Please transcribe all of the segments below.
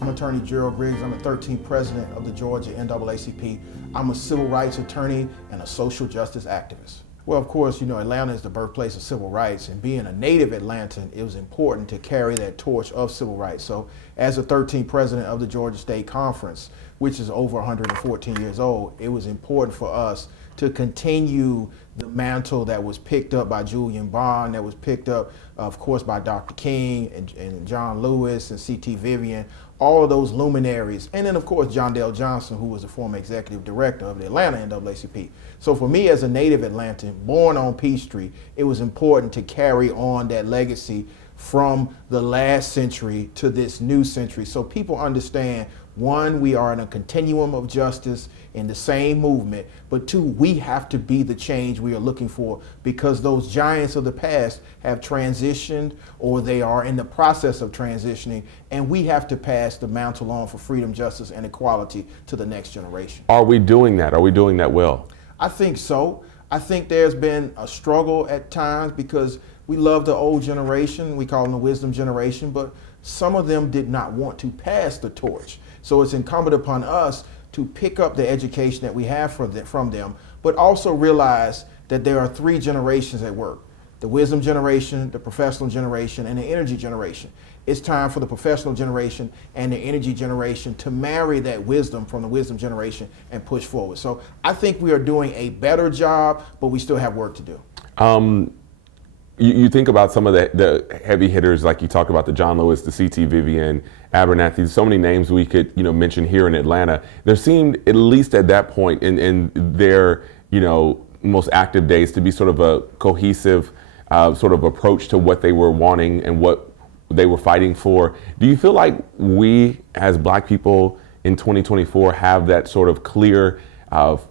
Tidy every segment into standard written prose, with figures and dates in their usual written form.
I'm attorney Gerald Griggs. I'm the 13th president of the Georgia NAACP. I'm a civil rights attorney and a social justice activist. Well, of course, Atlanta is the birthplace of civil rights, and being a native Atlantan, it was important to carry that torch of civil rights. So as the 13th president of the Georgia State Conference, which is over 114 years old, it was important for us to continue the mantle that was picked up by Julian Bond, that was picked up, of course, by Dr. King and John Lewis and C.T. Vivian, all of those luminaries. And then, of course, John Dale Johnson, who was the former executive director of the Atlanta NAACP. So for me as a native Atlantan, born on Peachtree, it was important to carry on that legacy from the last century to this new century, so people understand, one, we are in a continuum of justice in the same movement, but two, we have to be the change we are looking for, because those giants of the past have transitioned, or they are in the process of transitioning, and we have to pass the mantle on for freedom, justice, and equality to the next generation. Are we doing that? Are we doing that well? I think so. I think there's been a struggle at times, because we love the old generation, we call them the wisdom generation, but some of them did not want to pass the torch. So it's incumbent upon us to pick up the education that we have from them, but also realize that there are three generations at work: the wisdom generation, the professional generation, and the energy generation. It's time for the professional generation and the energy generation to marry that wisdom from the wisdom generation and push forward. So I think we are doing a better job, but we still have work to do. You think about some of the heavy hitters, like you talked about the John Lewis, the C.T. Vivian, Abernathy, so many names we could mention here in Atlanta. There seemed, at least at that point in their most active days, to be sort of a cohesive sort of approach to what they were wanting and what they were fighting for. Do you feel like we as Black people in 2024 have that sort of clear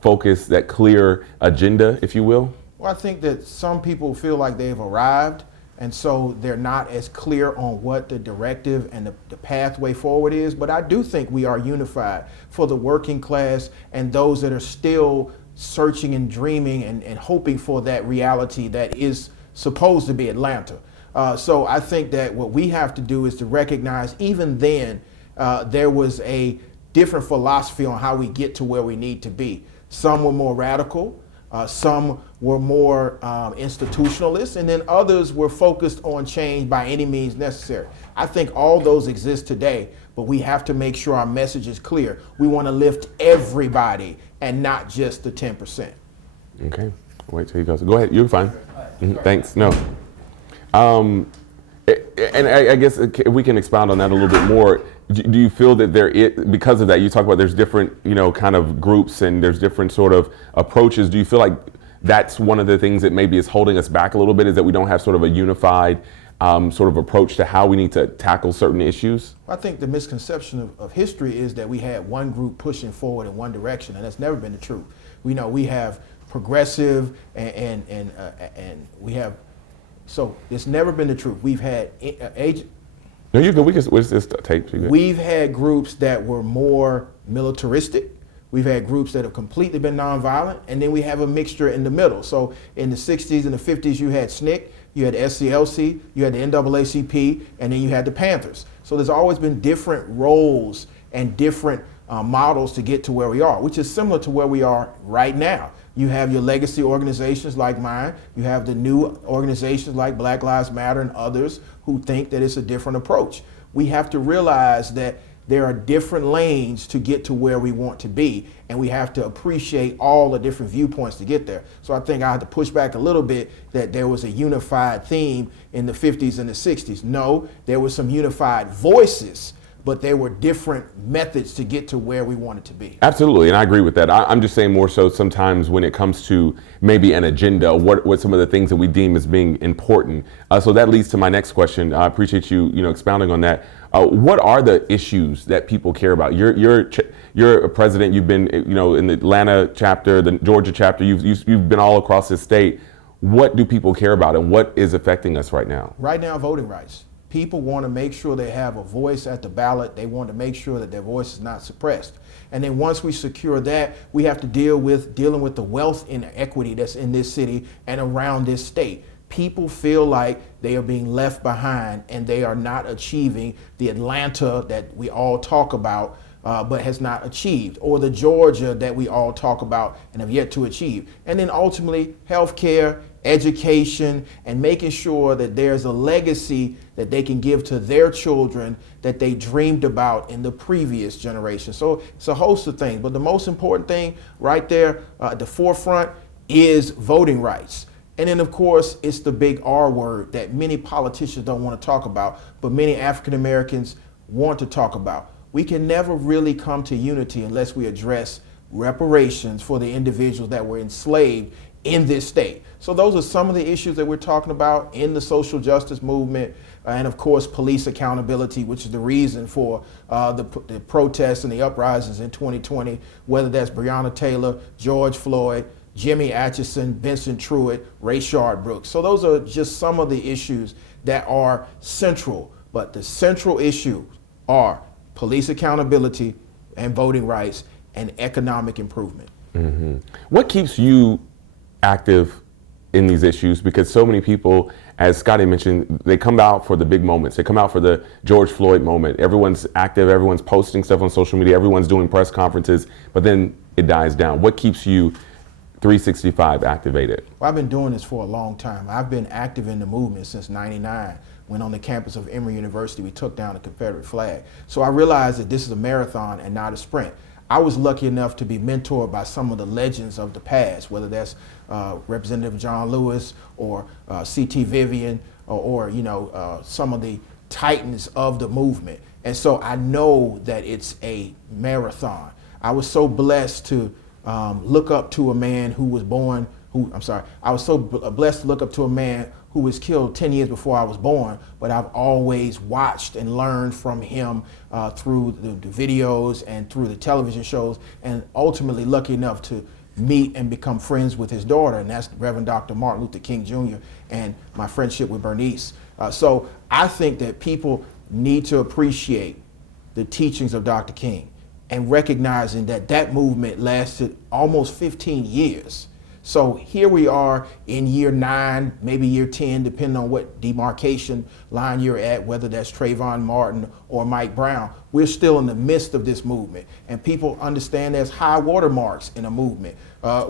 focus, that clear agenda, if you will? Well, I think that some people feel like they've arrived, and so they're not as clear on what the directive and the pathway forward is. But I do think we are unified for the working class and those that are still searching and dreaming and hoping for that reality that is supposed to be Atlanta. So I think that what we have to do is to recognize, even then, there was a different philosophy on how we get to where we need to be. Some were more radical. Some were more institutionalist, and then others were focused on change by any means necessary. I think all those exist today, but we have to make sure our message is clear. We want to lift everybody and not just the 10%. Okay, wait till he goes. Go ahead, you're fine. Thanks, no. And I guess if we can expound on that a little bit more. Do you feel that because of that, you talk about there's different, kind of groups and there's different sort of approaches. Do you feel like that's one of the things that maybe is holding us back a little bit, is that we don't have sort of a unified sort of approach to how we need to tackle certain issues? I think the misconception of history is that we had one group pushing forward in one direction, and that's never been the truth. We know we have progressive and we have, so it's never been the truth. We've had No, you're good. What's this tape? We've had groups that were more militaristic. We've had groups that have completely been nonviolent, and then we have a mixture in the middle. So in the 60s and the 50s, you had SNCC, you had SCLC, you had the NAACP, and then you had the Panthers. So there's always been different roles and different models to get to where we are, which is similar to where we are right now. You have your legacy organizations like mine. You have the new organizations like Black Lives Matter and others who think that it's a different approach. We have to realize that there are different lanes to get to where we want to be, and we have to appreciate all the different viewpoints to get there. So I think I had to push back a little bit that there was a unified theme in the 50s and the 60s. No, there were some unified voices, but there were different methods to get to where we wanted to be. Absolutely, and I agree with that. I'm just saying more so sometimes when it comes to maybe an agenda, what some of the things that we deem as being important. So that leads to my next question. I appreciate you, expounding on that. What are the issues that people care about? You're a president. You've been, in the Atlanta chapter, the Georgia chapter. You've been all across the state. What do people care about, and what is affecting us right now? Right now, voting rights. People want to make sure they have a voice at the ballot. They want to make sure that their voice is not suppressed. And then once we secure that, we have to dealing with the wealth inequity that's in this city and around this state. people feel like they are being left behind and they are not achieving the Atlanta that we all talk about, but has not achieved, or the Georgia that we all talk about and have yet to achieve. And then ultimately, healthcare, education, and making sure that there's a legacy that they can give to their children that they dreamed about in the previous generation. So it's a host of things, but the most important thing right there at the forefront is voting rights. And then, of course, it's the big R word that many politicians don't want to talk about, but many African Americans want to talk about. We can never really come to unity unless we address reparations for the individuals that were enslaved in this state. So those are some of the issues that we're talking about in the social justice movement, and of course police accountability, which is the reason for the protests and the uprisings in 2020, whether that's Breonna Taylor, George Floyd, Jimmy Atchison, Vincent Truitt, Rayshard Brooks. So those are just some of the issues that are central, but the central issues are police accountability and voting rights and economic improvement. Mm-hmm. What keeps you active in these issues? Because so many people, as Scotty mentioned, they come out for the big moments. They come out for the George Floyd moment. Everyone's active, everyone's posting stuff on social media, everyone's doing press conferences, but then it dies down. What keeps you 365 activated? Well, I've been doing this for a long time. I've been active in the movement since '99, when on the campus of Emory University we took down the Confederate flag. So I realized that this is a marathon and not a sprint. I was lucky enough to be mentored by some of the legends of the past, whether that's Representative John Lewis or C.T. Vivian or some of the titans of the movement. And so I know that it's a marathon. I was so blessed to look up to a man who was born, I was so blessed to look up to a man who was killed 10 years before I was born, but I've always watched and learned from him through the videos and through the television shows, and ultimately lucky enough to meet and become friends with his daughter, and that's Reverend Dr. Martin Luther King Jr. and my friendship with Bernice. So I think that people need to appreciate the teachings of Dr. King and recognizing that that movement lasted almost 15 years. So here we are in year 9, maybe year 10, depending on what demarcation line you're at, whether that's Trayvon Martin or Mike Brown. We're still in the midst of this movement, and people understand there's high watermarks in a movement,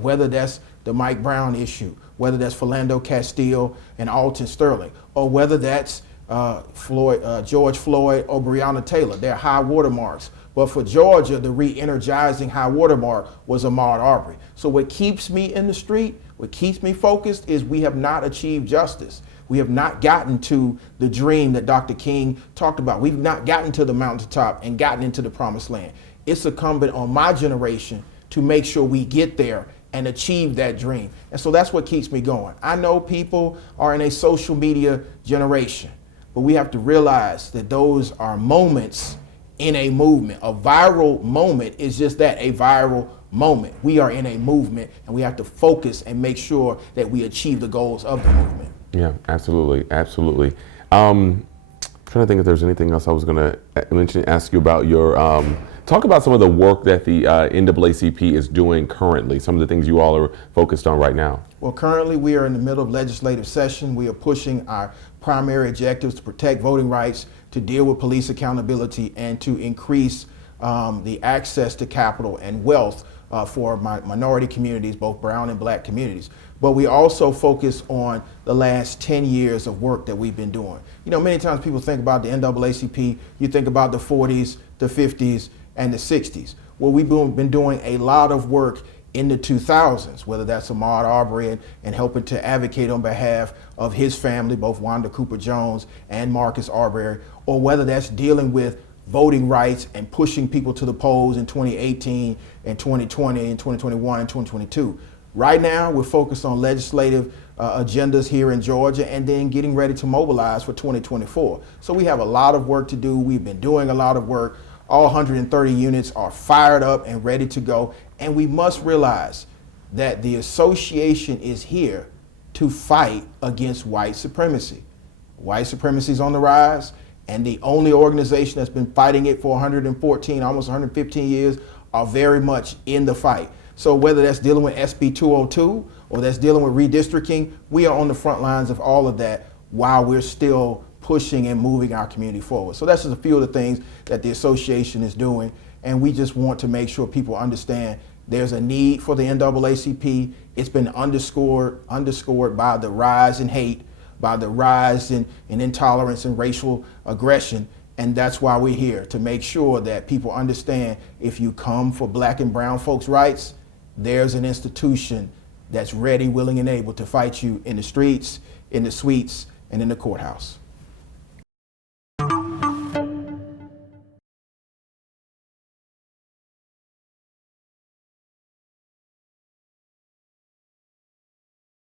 whether that's the Mike Brown issue, whether that's Philando Castile and Alton Sterling, or whether that's George Floyd or Breonna Taylor. They're high watermarks. But for Georgia, the re-energizing high watermark was Ahmaud Arbery. So what keeps me in the street, what keeps me focused, is we have not achieved justice. We have not gotten to the dream that Dr. King talked about. We've not gotten to the mountaintop and gotten into the promised land. It's incumbent on my generation to make sure we get there and achieve that dream. And so that's what keeps me going. I know people are in a social media generation, but we have to realize that those are moments in a movement. A viral moment is just that, a viral moment. We are in a movement, and we have to focus and make sure that we achieve the goals of the movement. Yeah, absolutely, absolutely. Trying to think if there's anything else I was going to ask you about your, talk about some of the work that the NAACP is doing currently, some of the things you all are focused on right now. Well, currently we are in the middle of legislative session. We are pushing our primary objectives to protect voting rights, to deal with police accountability, and to increase the access to capital and wealth for minority communities, both brown and black communities. But we also focus on the last 10 years of work that we've been doing. You know, many times people think about the NAACP, you think about the 40s, the 50s, and the 60s. Well, we've been doing a lot of work in the 2000s, whether that's Ahmaud Arbery and helping to advocate on behalf of his family, both Wanda Cooper Jones and Marcus Arbery, or whether that's dealing with voting rights and pushing people to the polls in 2018 and 2020 and 2021 and 2022. Right now, we're focused on legislative agendas here in Georgia, and then getting ready to mobilize for 2024. So we have a lot of work to do. We've been doing a lot of work. All 130 units are fired up and ready to go. And we must realize that the association is here to fight against white supremacy. White supremacy is on the rise, and the only organization that's been fighting it for 114, almost 115 years are very much in the fight. So whether that's dealing with SB 202 or that's dealing with redistricting, we are on the front lines of all of that while we're still pushing and moving our community forward. So that's just a few of the things that the association is doing. And we just want to make sure people understand there's a need for the NAACP. It's been underscored by the rise in hate, by the rise in intolerance and racial aggression. And that's why we're here, to make sure that people understand if you come for black and brown folks' rights, there's an institution that's ready, willing, and able to fight you in the streets, in the suites, and in the courthouse.